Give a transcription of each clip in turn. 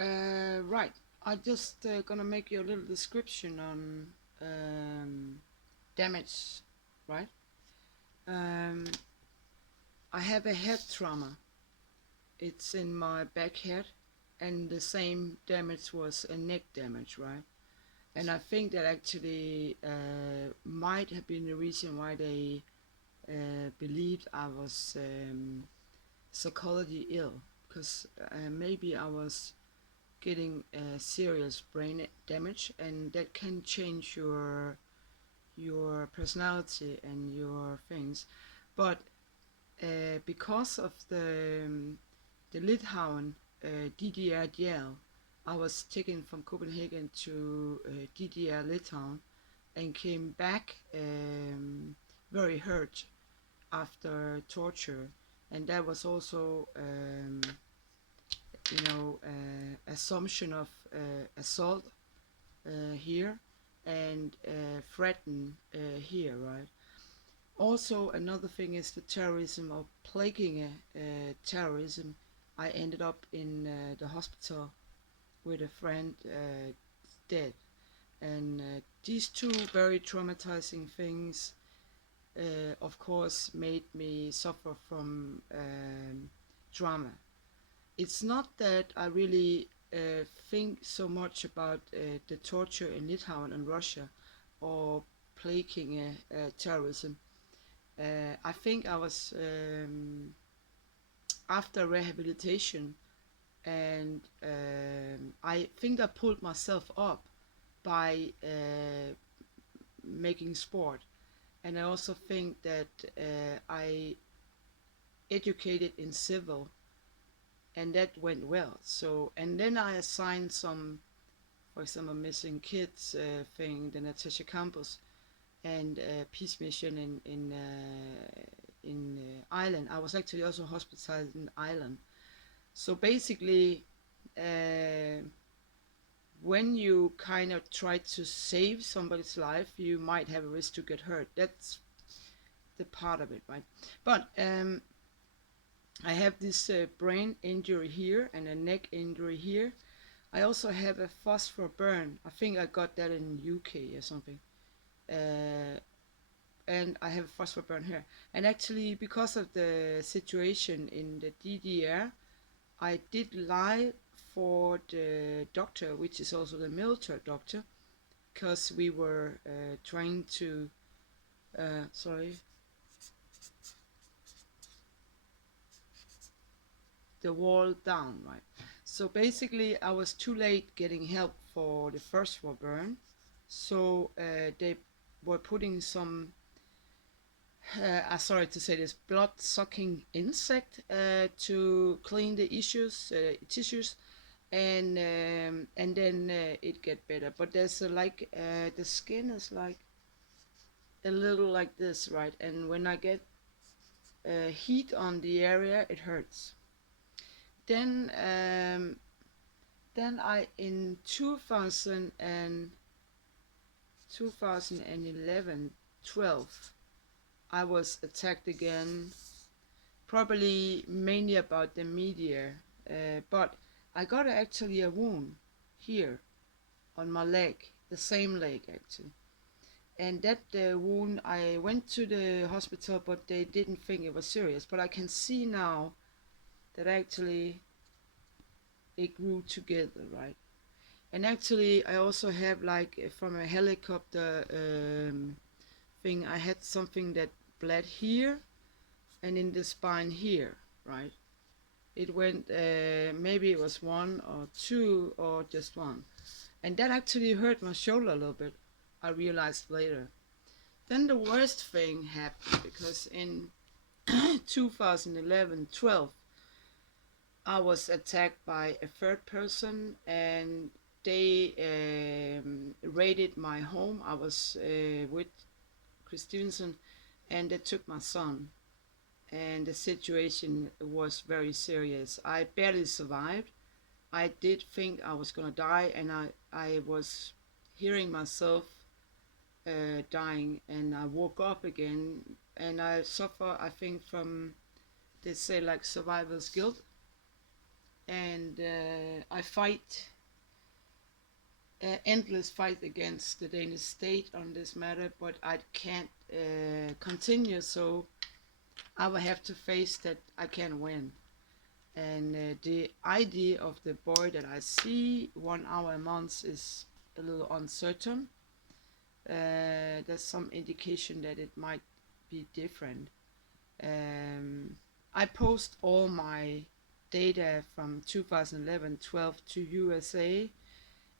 Right. I just gonna make you a little description on damage, right? Um, I have a head trauma. It's in my back head, and the same damage was a neck damage, right? And I think that actually might have been the reason why they believed I was psychology ill, because maybe I was getting serious brain damage, and that can change your personality and your things. But because of the Litauen DDR jail, I was taken from Copenhagen to DDR Litauen and came back very hurt after torture, and that was also assumption of assault here and threaten here, right? Also, another thing is the terrorism or plaguing terrorism. I ended up in the hospital with a friend dead, and these two very traumatizing things, of course, made me suffer from trauma. It's not that I really think so much about the torture in Litauen and Russia or plaguing terrorism. I think I was after rehabilitation, and I think I pulled myself up by making sport, and I also think that I educated in civil, and that went well. So, and then I assigned some, for example, missing kids thing, the Natasha Campus, and peace mission in Ireland. I was actually also hospitalized in Ireland. So basically, uh, when you kind of try to save somebody's life, you might have a risk to get hurt. That's the part of it, right? But I have this brain injury here and a neck injury here. I also have a phosphor burn. I think I got that in UK or something. Uh, and I have a phosphor burn here. And actually, because of the situation in the DDR, I did lie for the doctor, which is also the military doctor, because we were trying to, sorry, the wall down, right? So basically, I was too late getting help for the first war burn, so they were putting some, sorry to say this, blood-sucking insect to clean the tissues, and then it get better. But there's like the skin is like a little like this, right? And when I get heat on the area, it hurts. Then I in 2011, 12, I was attacked again, probably mainly about the media, but I got actually a wound here on my leg, the same leg actually. And that wound, I went to the hospital, but they didn't think it was serious. But I can see now that actually it grew together, right? And actually, I also have like from a helicopter thing, I had something that bled here and in the spine here, right? It went, maybe it was one or two or just one. And that actually hurt my shoulder a little bit, I realized later. Then the worst thing happened because in 2011, 12, I was attacked by a third person, and they raided my home. I was with Chris Stevenson, and they took my son. And the situation was very serious. I barely survived. I did think I was gonna die, and I was hearing myself dying, and I woke up again, and I suffer, I think, from, they say, like survivor's guilt, and and I fight endless fight against the Danish state on this matter, but I can't continue, so I will have to face that I can't win. And the idea of the boy that I see 1 hour a month is a little uncertain. There's some indication that it might be different. I post all my data from 2011-12 to USA,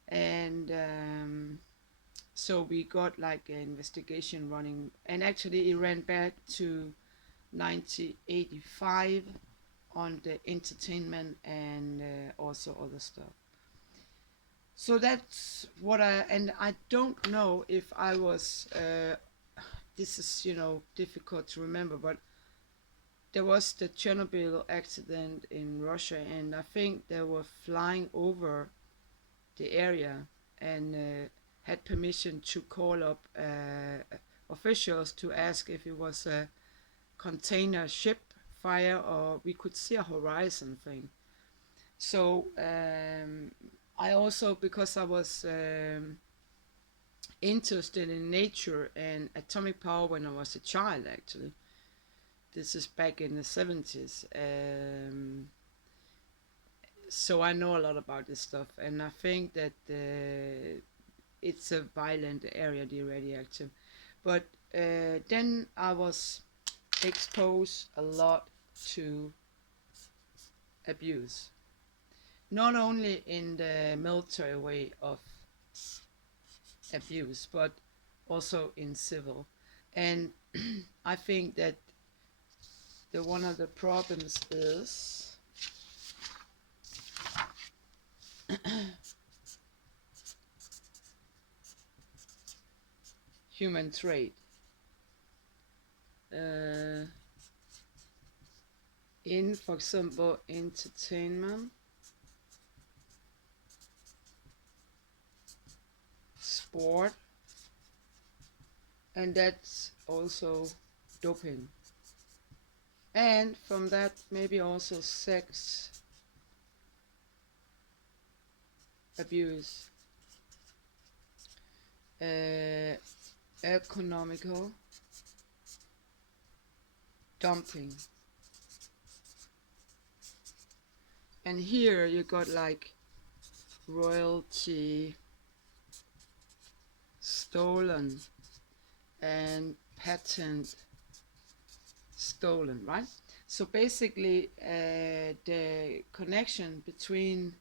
and so we got like an investigation running, and actually it ran back to 1985 on the entertainment and also other stuff. So that's what I don't know if I was, this is, difficult to remember, but there was the Chernobyl accident in Russia, and I think they were flying over the area and had permission to call up officials to ask if it was a container ship fire or we could see a horizon thing. So I also, because I was interested in nature and atomic power when I was a child, actually. This is back in the 70s. So I know a lot about this stuff, and I think that it's a violent area, the radioactive. But then I was exposed a lot to abuse, not only in the military way of abuse, but also in civil. And I think that one of the problems is human trade. In, for example, entertainment, sport, and that's also doping. And from that, maybe also sex abuse, economical dumping. And here you got like royalty stolen and patent stolen, right? So basically the connection between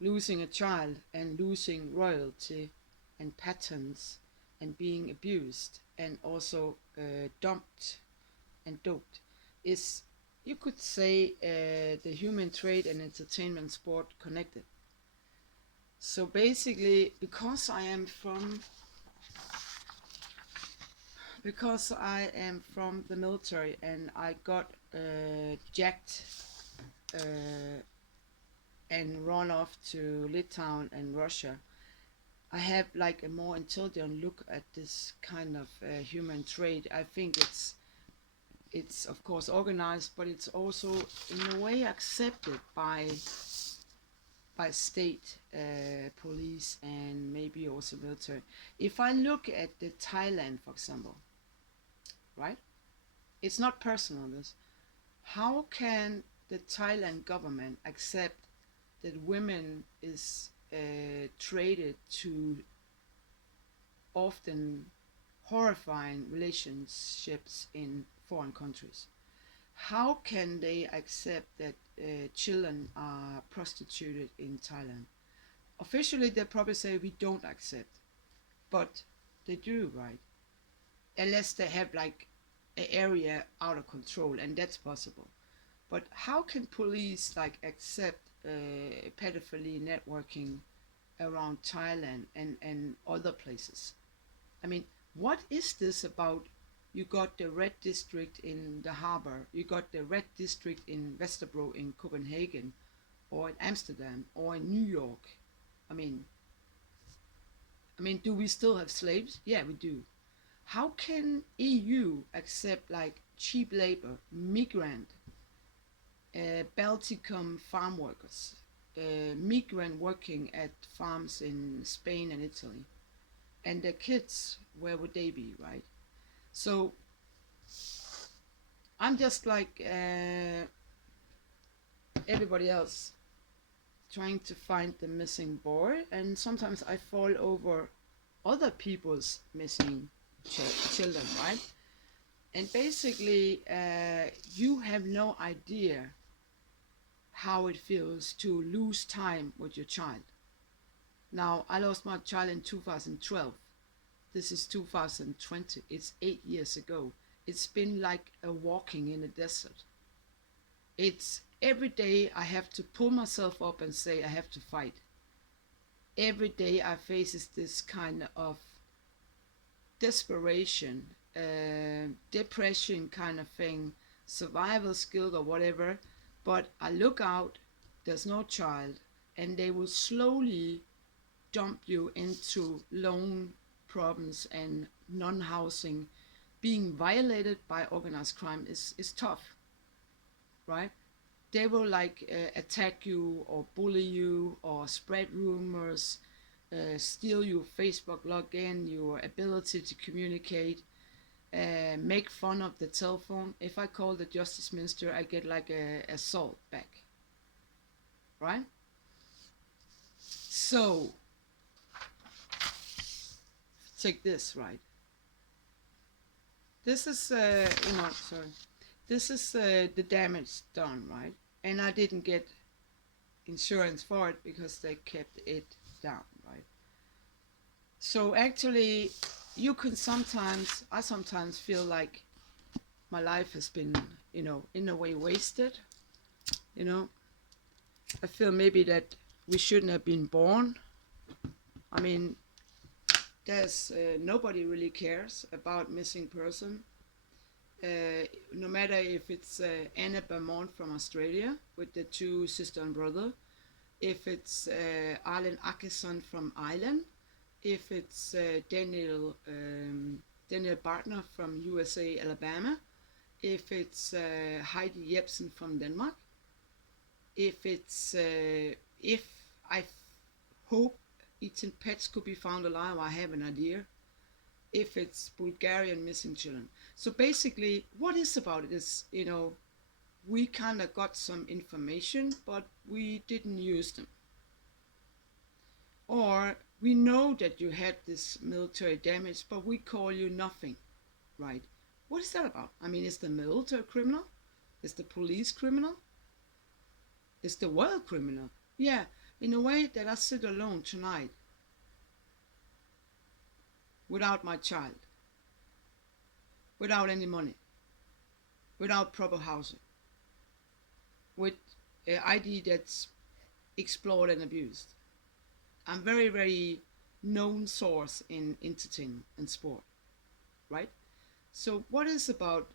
losing a child and losing royalty and patents and being abused and also dumped and doped is, you could say, the human trade and entertainment sport connected. So basically, because I am from the military and I got jacked and run off to Litauen and Russia, I have like a more intelligent look at this kind of human trade. I think it's of course organized, but it's also in a way accepted by state police and maybe also military. If I look at the Thailand, for example, right? It's not personal, this. How can the Thailand government accept that women is traded to often horrifying relationships in foreign countries? How can they accept that children are prostituted in Thailand? Officially, they probably say we don't accept, but they do, right? Unless they have like an area out of control, and that's possible. But how can police like accept pedophilia networking around Thailand and other places? I mean, what is this about? You got the red district in the harbor, you got the red district in Vesterbro in Copenhagen, or in Amsterdam, or in New York. I mean, do we still have slaves? Yeah, we do. How can EU accept like cheap labor, migrant, Balticum farm workers, migrant working at farms in Spain and Italy. And their kids, where would they be, right? So I'm just like everybody else, trying to find the missing boy, and sometimes I fall over other people's missing children, right? And basically, you have no idea how it feels to lose time with your child. Now, I lost my child in 2012. This is 2020. It's 8 years ago. It's been like a walking in a desert. It's every day I have to pull myself up and say I have to fight. Every day I face this kind of desperation, depression kind of thing, survival skill or whatever. But I look out, there's no child, and they will slowly dump you into loan problems and non-housing. Being violated by organized crime is tough, right? They will like attack you or bully you or spread rumors, steal your Facebook login, your ability to communicate, make fun of the telephone. If I call the justice minister, I get like a assault back, right? So take this, right? This is sorry, this is the damage done, right? And I didn't get insurance for it because they kept it down, right? So actually, I sometimes feel like my life has been, in a way wasted. You know, I feel maybe that we shouldn't have been born. I mean, there's nobody really cares about missing person. No matter if it's Anna Beaumont from Australia with the two sister and brother, if it's Arlen Akesson from Ireland, if it's Daniel Bartner from USA, Alabama, if it's Heidi Jebsen from Denmark, if it's if I hope Ethan Pets could be found alive, I have an idea. If it's Bulgarian missing children. So basically, what is about it is, we kind of got some information, but we didn't use them. Or we know that you had this military damage, but we call you nothing, right? What is that about? I mean, is the military criminal? Is the police criminal? Is the world criminal? Yeah, in a way that I sit alone tonight without my child, without any money, without proper housing, with an ID that's explored and abused. I'm very, very known source in entertainment and sport, right? So what is about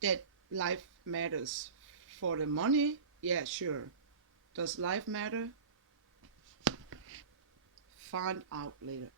that life matters for the money? Yeah, sure. Does life matter? Find out later.